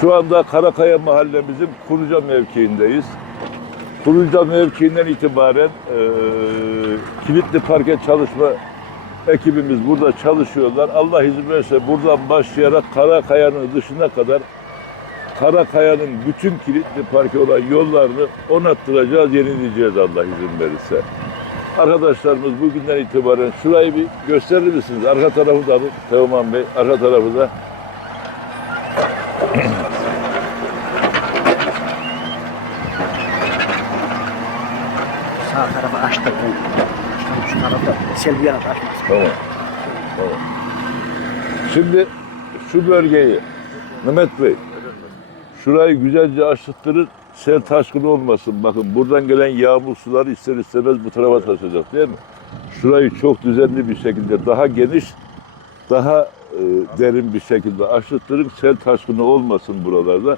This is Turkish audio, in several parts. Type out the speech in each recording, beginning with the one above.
Şu anda Karakaya mahallemizin Kuruca mevkiindeyiz. Kuruca mevkiinden itibaren eee kilitli parke çalışma ekibimiz burada çalışıyorlar. Allah izin verirse buradan başlayarak Karakaya'nın dışına kadar Karakaya'nın bütün kilitli parke olan yollarını onattıracağız, yenileyeceğiz Allah izin verirse. Arkadaşlarımız bugünden itibaren şurayı bir gösterir misiniz? Arka tarafı da alın. Teoman Bey, arka tarafı da. Sağ tarafı açtık. Açtım şu tarafta. Selvi yana açmaz. Tamam. Tamam. Şimdi şu bölgeyi Mehmet Bey şurayı güzelce aşıttırır sel taşkını olmasın. Bakın buradan gelen yağmur suları ister istemez bu tarafa taşacak değil mi? Şurayı çok düzenli bir şekilde daha geniş daha e, derin bir şekilde aşıttırın sel taşkını olmasın buralarda.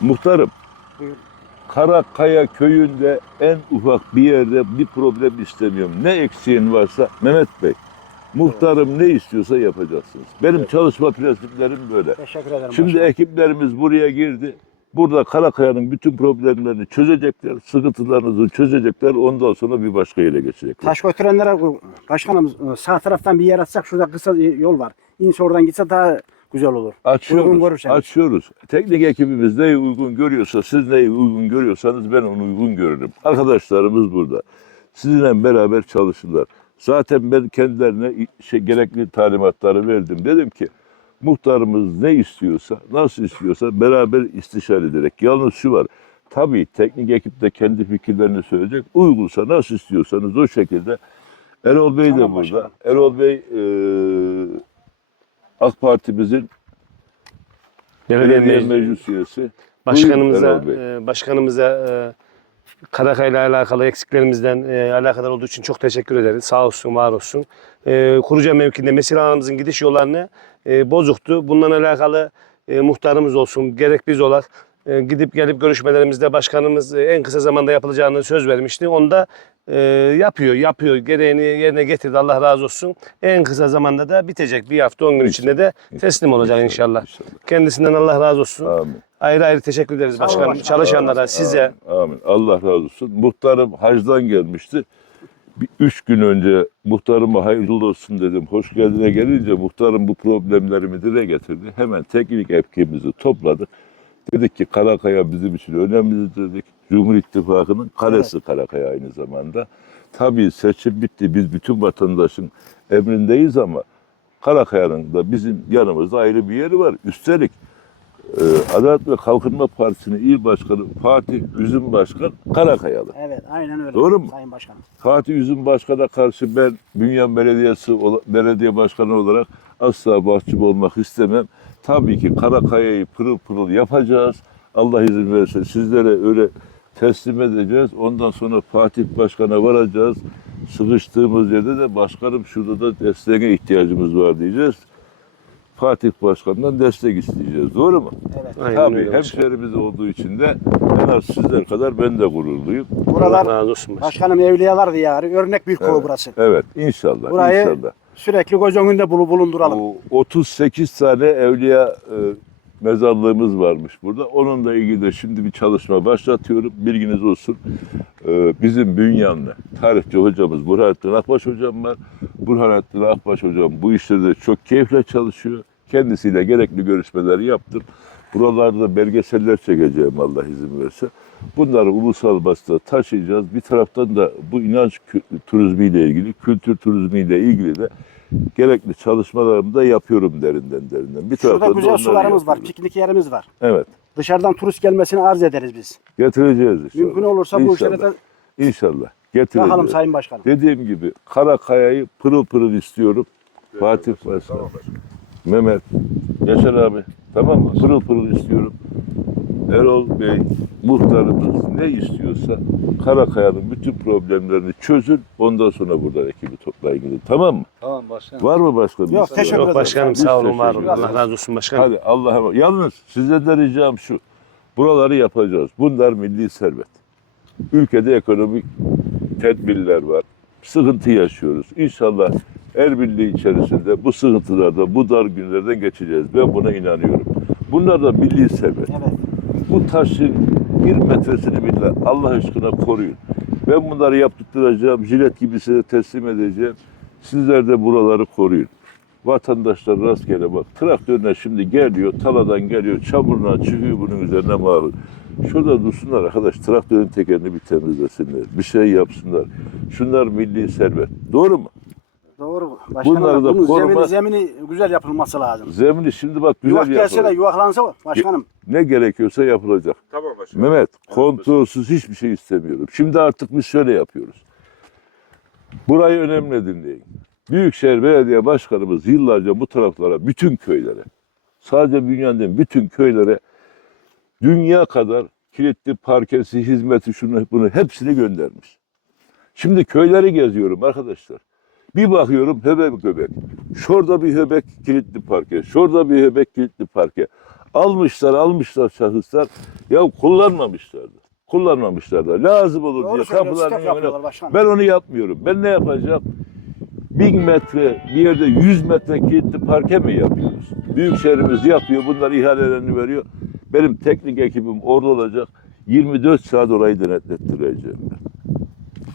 Muhtarım Buyur. Karakaya köyünde en ufak bir yerde bir problem istemiyorum. Ne eksiğin varsa Mehmet Bey, muhtarım ne istiyorsa yapacaksınız. Benim çalışma prensiplerim böyle. Teşekkür ederim. Şimdi başkanım. ekiplerimiz buraya girdi. Burada Karakaya'nın bütün problemlerini çözecekler, sıkıntılarınızı çözecekler. Ondan sonra bir başka yere geçecekler. Taş götürenlere başkanım sağ taraftan bir yer atsak şurada kısa yol var. İnse oradan gitse daha güzel olur. Uygun Açıyoruz, görürseniz. açıyoruz. Teknik ekibimiz neyi uygun görüyorsa, siz neyi uygun görüyorsanız ben onu uygun görürüm. Arkadaşlarımız burada. Sizinle beraber çalışırlar. Zaten ben kendilerine şey, gerekli talimatları verdim. Dedim ki muhtarımız ne istiyorsa, nasıl istiyorsa beraber istişare ederek. Yalnız şu var, tabii teknik ekip de kendi fikirlerini söyleyecek. Uygunsa nasıl istiyorsanız o şekilde. Erol Bey de Tamam burada. başkanım. Erol Bey eee AK Parti'mizin Belediye meclis Meclis Üyesi. Başkanımıza e, başkanımıza e, Karakay'la alakalı eksiklerimizden e, alakadar olduğu için çok teşekkür ederiz. Sağ olsun, var olsun. E, Kuruca mevkinde Mesire Hanım'ızın gidiş yollarını e, bozuktu. Bundan alakalı e, muhtarımız olsun, gerek biz olarak gidip gelip görüşmelerimizde başkanımız e, en kısa zamanda yapılacağını söz vermişti. Onu da e, yapıyor, yapıyor. Gereğini yerine getirdi. Allah razı olsun. En kısa zamanda da bitecek. Bir hafta, on gün içinde de teslim olacak inşallah. Kendisinden Allah razı olsun. Amin. Ayrı ayrı teşekkür ederiz başkanım. başkanım. Çalışanlara, size. Amin. Amin. Allah razı olsun. Muhtarım hacdan gelmişti. Bir üç gün önce muhtarıma hayırlı olsun dedim. Hoş geldine gelince muhtarım bu problemlerimi dile getirdi. Hemen teknik ekibimizi topladık. Dedik ki Karakaya bizim için önemlidir dedik. Cumhur İttifakı'nın kalesi Karakaya aynı zamanda. Tabii seçim bitti. Biz bütün vatandaşın emrindeyiz ama Karakaya'nın da bizim yanımızda ayrı bir yeri var. Üstelik e, Adalet ve Kalkınma Partisi'nin il başkanı Fatih Üzüm Başkan Karakayalı. Evet aynen öyle. Doğru mu? Sayın Başkanım. Fatih Üzüm Başkan'a karşı ben Bünyan Belediyesi belediye başkanı olarak asla mahcup olmak istemem. Tabii ki Karakaya'yı pırıl pırıl yapacağız. Allah izin verirse sizlere öyle teslim edeceğiz. Ondan sonra Fatih Başkan'a varacağız. Sıkıştığımız yerde de başkanım şurada da desteğe ihtiyacımız var diyeceğiz. Fatih Başkan'dan destek isteyeceğiz. Doğru mu? Evet. Aynen Tabii öyle başkanım. hemşehrimiz olduğu için de en az sizler kadar ben de gururluyum. Buralar razı olsun başkanım. başkanım evliyalar diyarı. Örnek büyük kolu burası. Evet inşallah Burayı inşallah. Sürekli göz önünde bulu bulunduralım. O 38 tane evliya e, mezarlığımız varmış burada. Onunla ilgili de şimdi bir çalışma başlatıyorum. Bilginiz olsun. E, bizim Bünyanlı tarihçi hocamız Burhanettin Akbaş hocam var. Burhanettin Akbaş hocam bu işlerde çok keyifle çalışıyor. Kendisiyle gerekli görüşmeleri yaptım. Buralarda belgeseller çekeceğim Allah izin verirse. Bunları ulusal basına taşıyacağız. Bir taraftan da bu inanç turizmiyle ilgili, kültür turizmiyle ilgili de gerekli çalışmalarımı da yapıyorum derinden derinden. Bir Şurada taraftan da güzel sularımız var. Piknik yerimiz var. Evet. Dışarıdan turist gelmesini arz ederiz biz. Getireceğiz inşallah. Mümkün olursa bu işlere de İnşallah. Getireceğiz. bakalım Sayın Başkanım. Dediğim gibi Karakaya'yı pırıl pırıl istiyorum. Fatih Başkan. Mehmet. Yaşar abi. Tamam mı? Pırıl pırıl istiyorum. Erol Bey, muhtarımız ne istiyorsa Karakaya'nın bütün problemlerini çözün. Ondan sonra buradan ekibi toplayın gidin. Tamam mı? Tamam başkanım. Var mı başka bir Yok, teşekkür Yok ederim. başkanım Biz sağ olun, var olun. Allah razı olsun başkanım. Hadi Allah'a emanet. Yalnız size de ricam şu. Buraları yapacağız. Bunlar milli servet. Ülkede ekonomik tedbirler var. Sıkıntı yaşıyoruz. İnşallah el birliği içerisinde bu sıkıntılarda, bu dar günlerden geçeceğiz. Ben buna inanıyorum. Bunlar da milli. Evet. Bu taşın bir metresini bile Allah aşkına koruyun. Ben bunları yaptıracağım, jilet gibisine teslim edeceğim. Sizler de buraları koruyun. Vatandaşlar rastgele bak. Traktörüne şimdi geliyor, taladan geliyor, çamuruna çıkıyor bunun üzerine mahur. Şurada dursunlar arkadaş, traktörün tekerini bir temizlesinler. Bir şey yapsınlar. Şunlar milli servet. Doğru mu? Doğru. Başkanım Bunları da bunun koruma- zemini, zemini güzel yapılması lazım. Zemini şimdi bak güzel Yuvak gelse de yapılır. yuvaklansa başkanım. Ne gerekiyorsa yapılacak. Tamam başkanım. Mehmet, kontrolsüz hiçbir şey istemiyorum. Şimdi artık biz şöyle yapıyoruz. Burayı önemli dinleyin. Büyükşehir Belediye Başkanımız yıllarca bu taraflara, bütün köylere, sadece dünyanın değil, bütün köylere dünya kadar kilitli parkesi, hizmeti, şunu bunu hepsini göndermiş. Şimdi köyleri geziyorum arkadaşlar. Bir bakıyorum höbek göbek. Şurada bir höbek kilitli parke, şurada bir höbek kilitli parke. Almışlar, almışlar şahıslar. Ya kullanmamışlardı. Kullanmamışlardı. Lazım olur Doğru diye kapıların önüne. Ben onu yapmıyorum. Ben ne yapacağım? Bin metre bir yerde 100 metre kilitli parke mi yapıyoruz? Büyükşehirimiz yapıyor. Bunlar ihalelerini veriyor. Benim teknik ekibim orada olacak. 24 saat orayı denetlettireceğim ben.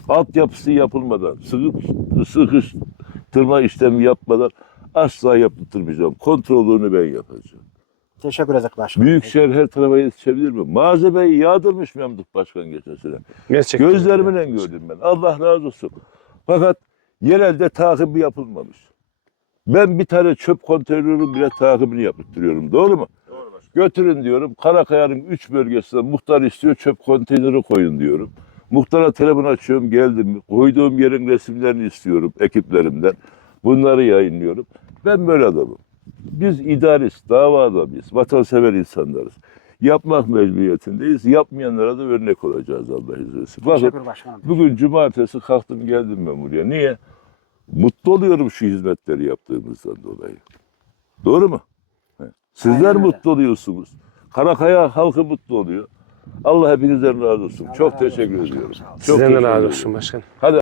Altyapısı yapılmadan, sıkış, sıkıştırma işlemi yapmadan asla yaptırmayacağım. Kontrolünü ben yapacağım. Teşekkür ederiz başkanım. Büyükşehir her tarafa yetişebilir mi? Malzemeyi yağdırmış Memduh Başkan geçen sene. Gerçekten. Gözlerimle gördüm ben. Allah razı olsun. Fakat yerelde takibi yapılmamış. Ben bir tane çöp konteynerinin bile takibini yaptırıyorum. Doğru mu? Doğru başkanım. Götürün diyorum. Karakaya'nın üç bölgesinde muhtar istiyor çöp konteyneri koyun diyorum. Muhtara telefon açıyorum geldim? Koyduğum yerin resimlerini istiyorum ekiplerimden. Bunları yayınlıyorum. Ben böyle adamım. Biz idealist, dava adamıyız. Vatansever insanlarız. Yapmak mecburiyetindeyiz. Yapmayanlara da örnek olacağız Allah izin verirse. Bakın bugün cumartesi kalktım geldim ben buraya. Niye? Mutlu oluyorum şu hizmetleri yaptığımızdan dolayı. Doğru mu? He. Sizler Aynen öyle. mutlu oluyorsunuz. Karakaya halkı mutlu oluyor. Allah hepinizden razı olsun. Allah Çok teşekkür ediyorum. Çok Sizden de teşekkür razı ediyorum. olsun başkanım. Hadi